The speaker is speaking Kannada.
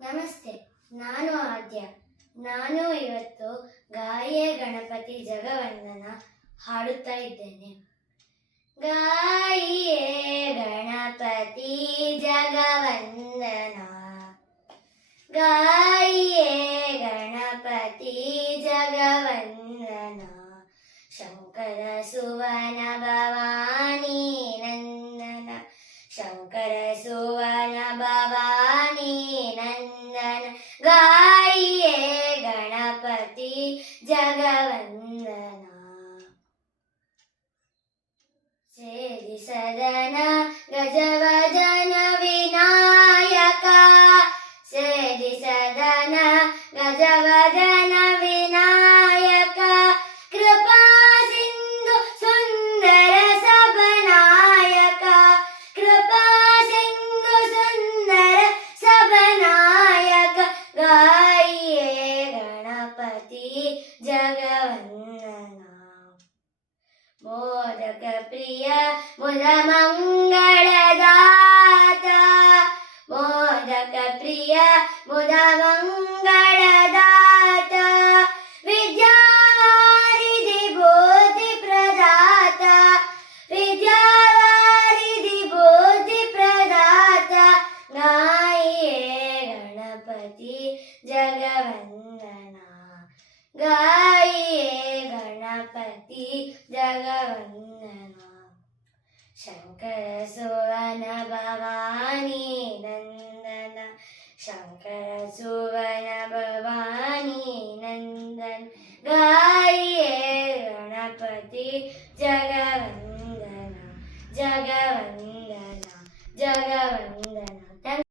ನಮಸ್ತೆ, ನಾನು ಆದ್ಯ. ನಾನು ಇವತ್ತು ಗಾಯೇ ಗಣಪತಿ ಜಗವಂದನ ಹಾಡುತ್ತಾ ಇದ್ದೇನೆ. ಗಾಯೇ ಗಣಪತಿ ಜಗವಂದನ, ಗಾಯೇ ಗಣಪತಿ ಜಗವಂದನ, ಶಂಕರ ಸುವನ ಭವಾನಿ ನಂದನ, ಶಂಕರ ಸುವನ ಭವಾನಿ ನಂದನ, ಗಾಯೇ ಗಣಪತಿ ಜಗವಂದನ. ಸೇರಿ ಸದನ ಗಜವದನ ವಿನಾಯಕ, ಸೇರಿ ಸದನ ಗಜವದನ ವಿನಾಯಕ, ಕೃಪಾ ಸಿಂಧು ಸುಂದರ ಸಭನಾಯಕ, ಕೃಪಾ ಸಿಂಧು ಸುಂದರ ಸಭನಾಯಕ, ಗಾಯೇ ಗಣಪತಿ ಜಗವಂದನ. ಮೋದಕ ಪ್ರಿಯ ಮುದ ಮಂಗಳದಾತ, ಮೋದಕ ಪ್ರಿಯ ಮುದ ಮಂಗಳದಾತ, ವಿದ್ಯಾವಾರಿಧಿ ಬುದ್ಧಿ ಪ್ರದಾತ, ವಿದ್ಯಾವಾರಿಧಿ ಬುದ್ಧಿ ಪ್ರದಾತ, ಗಾಯೇ ಗಣಪತಿ ಜಗವಂದನ, ಗಾಯೇ ಗಣಪತಿ ಜಗವಂದನ. ಶಂಕರ ಸುವನ ಭವಾನಿ ನಂದನ, ಶಂಕರ